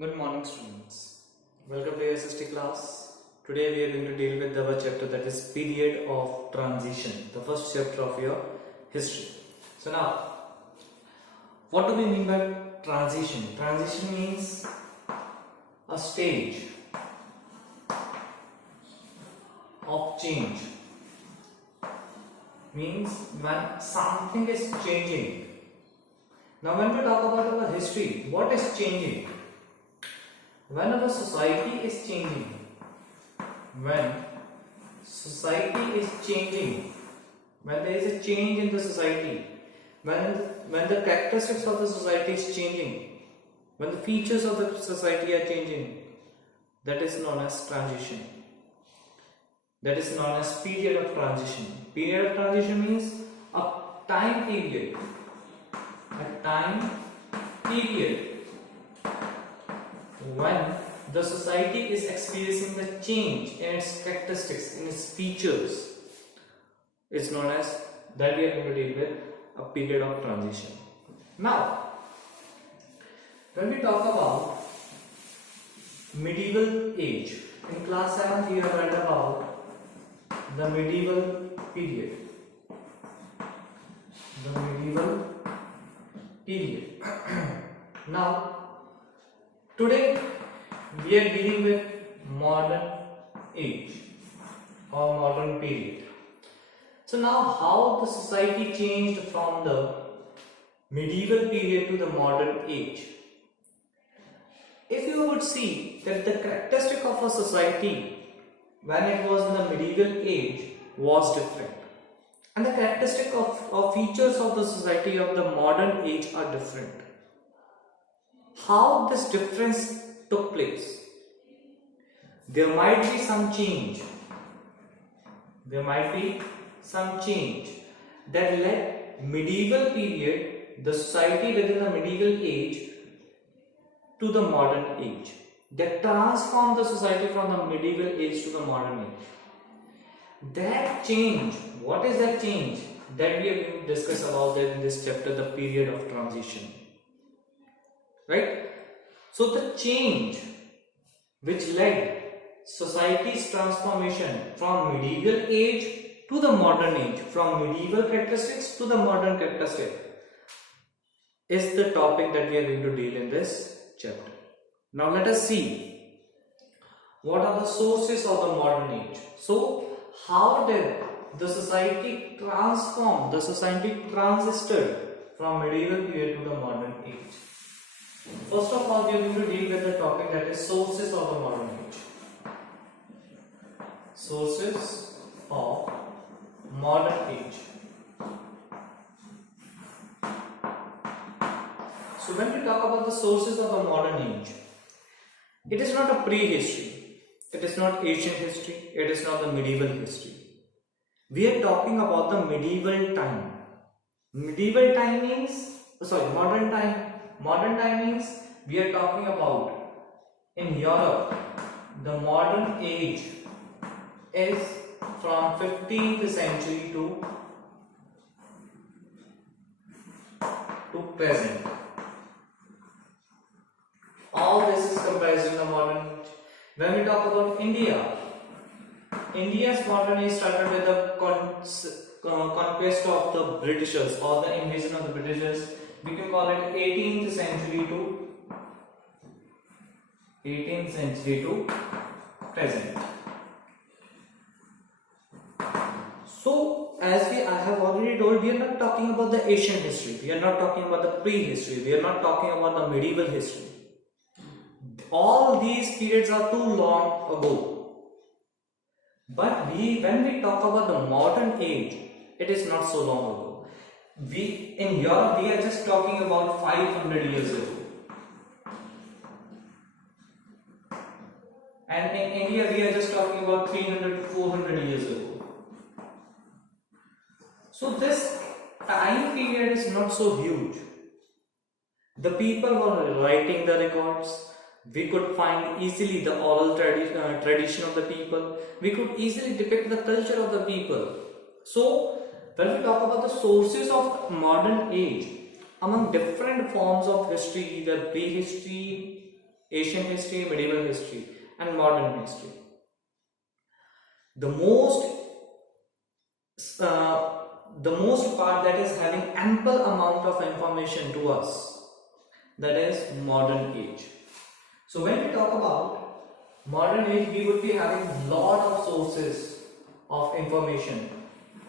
Good morning, students. Welcome to your SST class. Today we are going to deal with our chapter, that is period of transition, the first chapter of your history. So now, what do we mean by transition? Transition means a stage of change. Means when something is changing. Now when we talk about our history, what is changing? When our society is changing, when society is changing, when there is a change in the society, when the characteristics of the society is changing, when the features of the society are changing, that is known as transition. That is known as period of transition. Period of transition means a time period. A time period when the society is experiencing the change in its characteristics, in its features, is known as, that we are going to deal with, a period of transition. Now, when we talk about medieval age, in class 7th we have read about the medieval period. The medieval period. Now, today we are dealing with modern age or modern period. So now, how the society changed from the medieval period to the modern age? If you would see that the characteristic of a society when it was in the medieval age was different, and the characteristic of features of the society of the modern age are different. How this difference took place? There might be some change. There might be some change that led medieval period, the society within the medieval age, to the modern age. That transformed the society from the medieval age to the modern age. That change, what is that change? That we are going to discuss about that in this chapter, the period of transition. Right? So the change which led society's transformation from medieval age to the modern age, from medieval characteristics to the modern characteristic, is the topic that we are going to deal in this chapter. Now let us see what are the sources of the modern age. So how did the society transform, the society transited from medieval period to the modern age? First of all, we are going to deal with the topic, that is sources of the modern age. Sources of modern age. So when we talk about the sources of the modern age, it is not a prehistory, it is not ancient history, it is not the medieval history. We are talking about the medieval time. Medieval time means, modern time. Modern time means we are talking about in Europe, the modern age is from 15th century to present. All this is comprised in the modern age. When we talk about India, India's modern age started with the conquest of the Britishers, or the invasion of the Britishers. We can call it 18th century to present. So, as I have already told, we are not talking about the ancient history, we are not talking about the prehistory, we are not talking about the medieval history. All these periods are too long ago. But when we talk about the modern age, it is not so long ago. In Europe, we are just talking about 500 years ago. And in India, we are just talking about 300 to 400 years ago. So this time period is not so huge. The people were writing the records. We could find easily the oral tradition of the people. We could easily depict the culture of the people. So when we talk about the sources of modern age, among different forms of history, either prehistory, ancient history, medieval history, and modern history. The most part that is having ample amount of information to us, that is modern age. So when we talk about modern age, we would be having lot of sources of information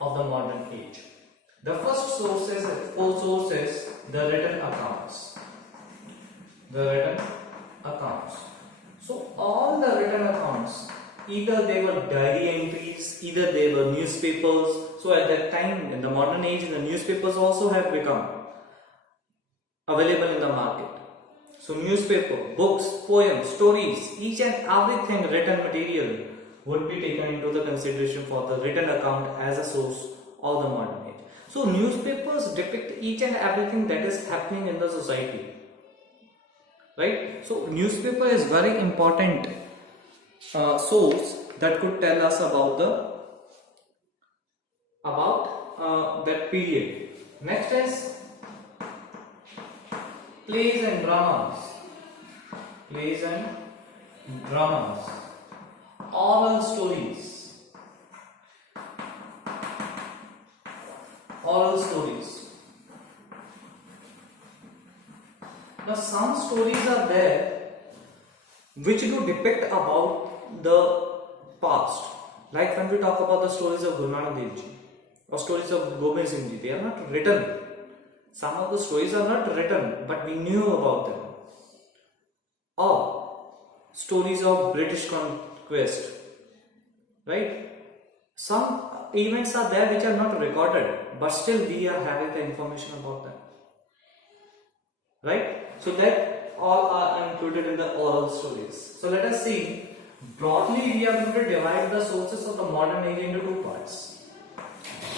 of the modern age. The first sources, four sources, the written accounts. The written accounts. So all the written accounts, either they were diary entries, either they were newspapers. So at that time, in the modern age, the newspapers also have become available in the market. So newspaper, books, poems, stories, each and everything written material would be taken into the consideration for the written account as a source of the modern age. So newspapers depict each and everything that is happening in the society, right? So newspaper is very important source that could tell us about that period. Next is plays and dramas. Plays and dramas. Oral stories. Oral stories. Now some stories are there which do depict about the past. Like when we talk about the stories of Guru Nanak Dev Ji or stories of Gobind Singh Ji, they are not written. Some of the stories are not written, but we knew about them. Or stories of British conquest, right? Some events are there which are not recorded, but still we are having the information about them, right? So that all are included in the oral stories. So let us see. Broadly, we are going to divide the sources of the modern age into two parts: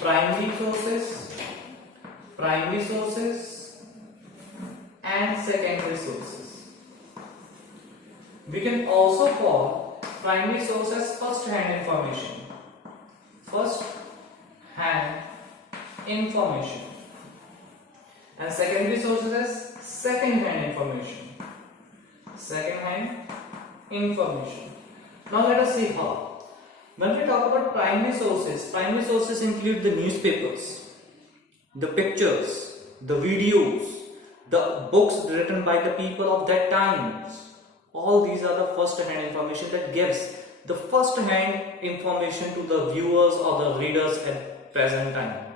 primary sources, and secondary sources. We can also call primary sources first-hand information. First-hand information. And secondary sources is second-hand information. Second-hand information. Now let us see how. When we talk about primary sources include the newspapers, the pictures, the videos, the books written by the people of that time. All these are the first-hand information that gives the first-hand information to the viewers or the readers at present time,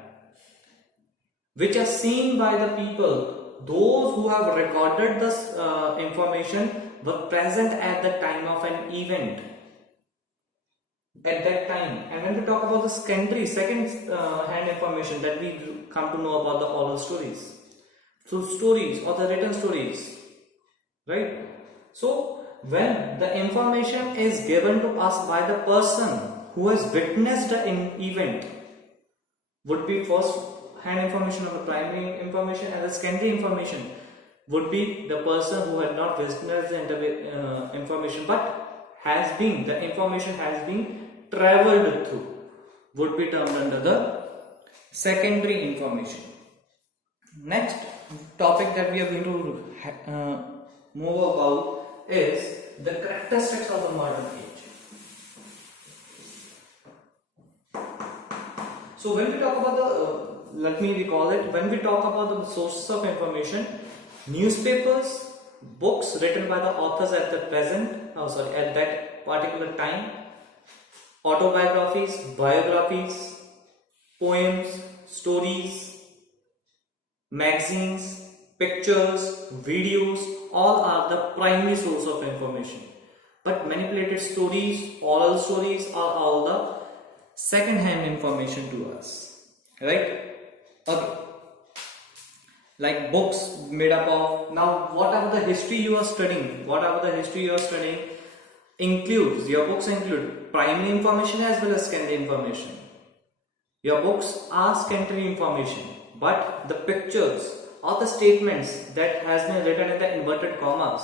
which are seen by the people. Those who have recorded this information were present at the time of an event. At that time. And when we talk about the second-hand information, that we come to know about the oral stories. So stories or the written stories, right? So when the information is given to us by the person who has witnessed an event, would be first-hand information of the primary information, and the secondary information would be the person who had not witnessed the information, but the information has been traveled through, would be termed under the secondary information. Next topic that we are going to move about is the characteristics of the modern age. So when we talk about let me recall it, when we talk about the sources of information, newspapers, books written by the authors at the at that particular time, autobiographies, biographies, poems, stories, magazines, pictures, videos, all are the primary source of information. But manipulated stories, oral stories are all the second-hand information to us, right? Okay. Like books made up of, now whatever the history you are studying, includes, your books include primary information as well as secondary information. Your books are secondary information, but the pictures or the statements that has been written in the inverted commas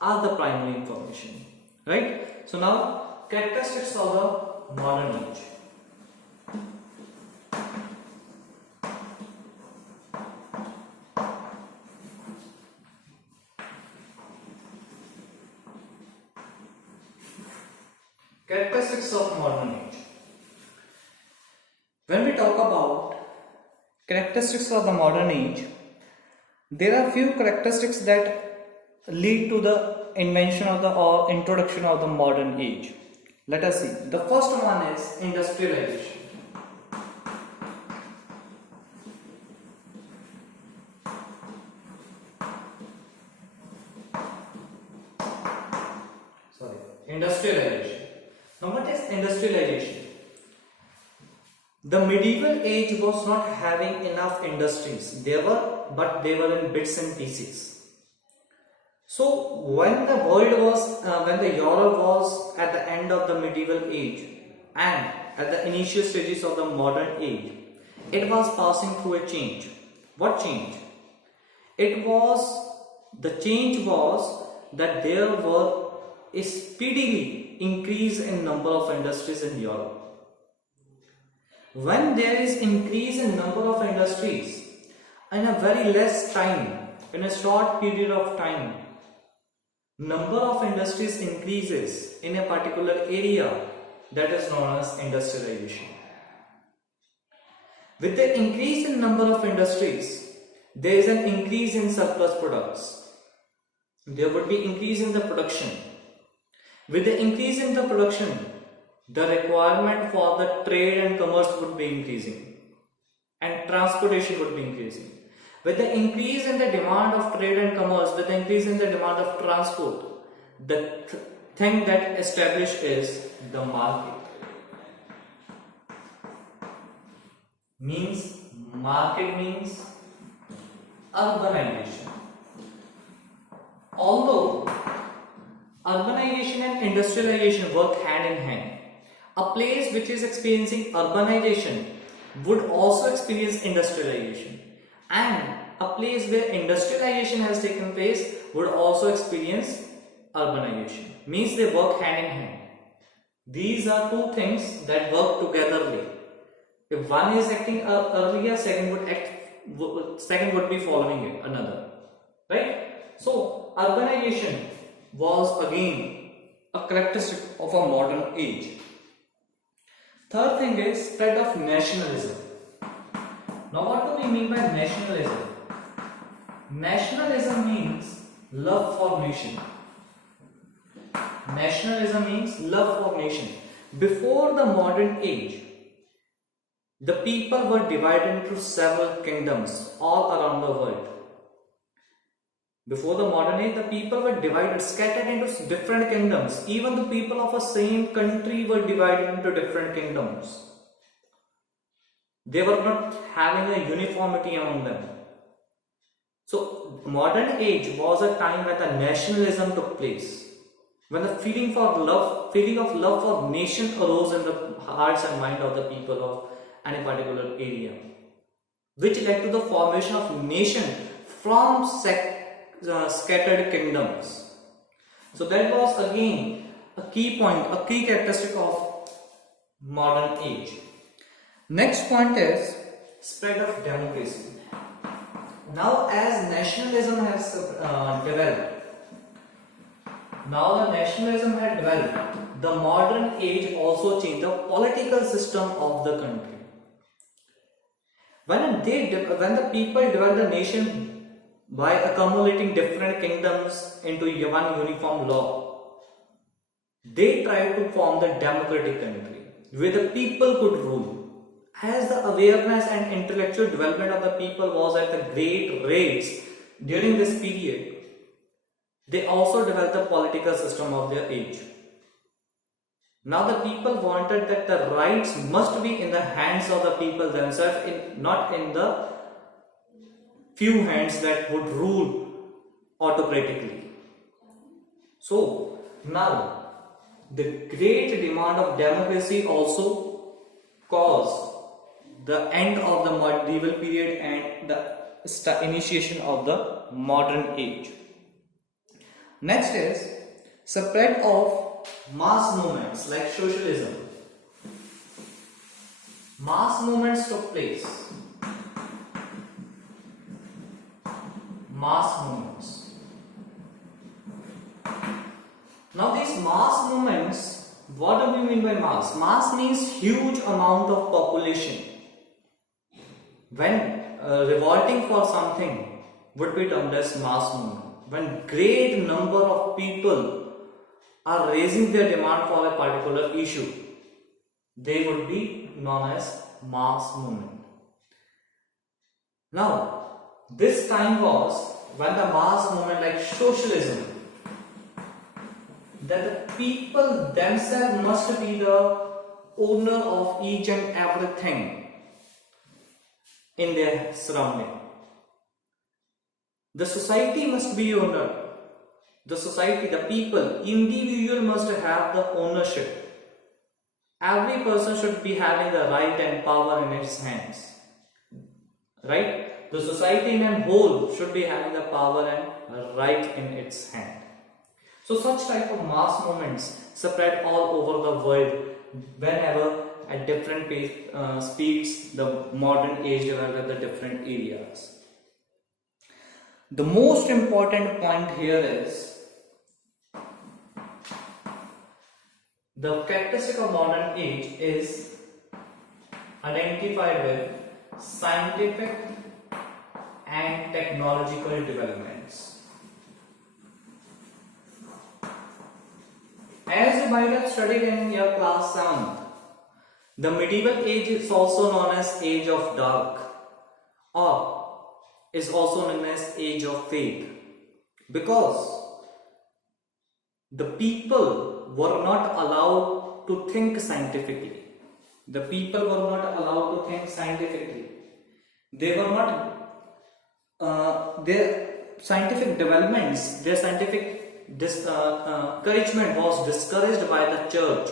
are the primary information, right? So now characteristics of the modern age. Characteristics of modern age. When we talk about characteristics of the modern age, there are few characteristics that lead to the invention of the or introduction of the modern age. Let us see. The first one is industrialization. Industrialization. Now, what is industrialization? The medieval age was not having enough industries. But they were in bits and pieces. So, when the Europe was at the end of the medieval age and at the initial stages of the modern age, it was passing through a change. What change? The change was that there were a speedily increase in number of industries in Europe. When there is increase in number of industries in a very less time, in a short period of time, number of industries increases in a particular area, that is known as industrialization. With the increase in number of industries, there is an increase in surplus products. There would be increase in the production. With the increase in the production, the requirement for the trade and commerce would be increasing and transportation would be increasing. With the increase in the demand of trade and commerce, with the increase in the demand of transport, the thing that established is the market. Market means urbanization. Although urbanization and industrialization work hand in hand, a place which is experiencing urbanization would also experience industrialization, and a place where industrialization has taken place would also experience urbanization. Means they work hand in hand. These are two things that work togetherly. If one is acting earlier, second would be following it, another. Right? So urbanization was again a characteristic of a modern age. Third thing is spread of nationalism. Now, what do we mean by nationalism? Nationalism means love for nation. Nationalism means love for nation. Before the modern age, the people were divided into several kingdoms all around the world. Before the modern age, the people were divided, scattered into different kingdoms. Even the people of a same country were divided into different kingdoms. They were not having a uniformity among them. So, modern age was a time when the nationalism took place. When the feeling of love for nation arose in the hearts and mind of the people of any particular area, which led to the formation of nation from scattered kingdoms. So that was again a key point, a key characteristic of modern age. Next point is spread of democracy. Now, as nationalism has developed, the modern age also changed the political system of the country. When the people developed the nation by accumulating different kingdoms into one uniform law, they tried to form the democratic country where the people could rule. As the awareness and intellectual development of the people was at the great rates during this period, they also developed the political system of their age. Now the people wanted that the rights must be in the hands of the people themselves, not in the few hands that would rule autocratically. So now the great demand of democracy also caused the end of the medieval period and the initiation of the modern age. Next is spread of mass movements like socialism. Mass movements took place. Mass movements. Now these mass movements What do we mean by mass? Mass means huge amount of population. When revolting for something would be termed as mass movement. When great number of people are raising their demand for a particular issue, they would be known as mass movement. Now, this time was when the mass movement like socialism, that the people themselves must be the owner of each and everything in their surrounding. The society must be owner. The society, the people, individual must have the ownership. Every person should be having the right and power in his hands. Right? The society in a whole should be having the power and right in its hand. So such type of mass movements spread all over the world whenever at different speeds the modern age developed the different areas. The most important point here is the characteristic of modern age is identified with scientific and technological developments. As you might have studied in your class 7, the medieval age is also known as age of dark, or is also known as age of faith, because the people were not allowed to think scientifically. The people were not allowed to think scientifically. They were not their scientific developments, their scientific encouragement was discouraged by the church.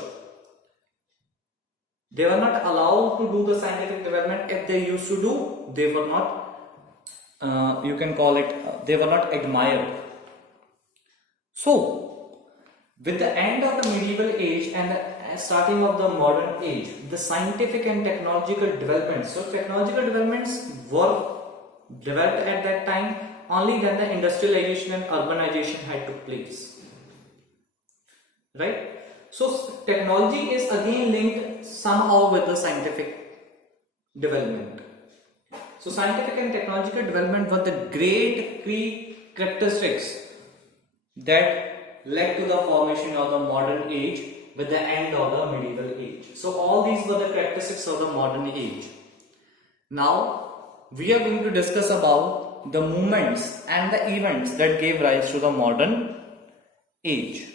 They were not allowed to do the scientific development. If they used to do, they were not you can call it they were not admired. So with the end of the medieval age and the starting of the modern age, the scientific and technological developments, so technological developments were developed at that time. Only then the industrialization and urbanization had took place, right? So technology is again linked somehow with the scientific development. So scientific and technological development were the great key characteristics that led to the formation of the modern age with the end of the medieval age. So all these were the characteristics of the modern age. Now we are going to discuss about the movements and the events that gave rise to the modern age.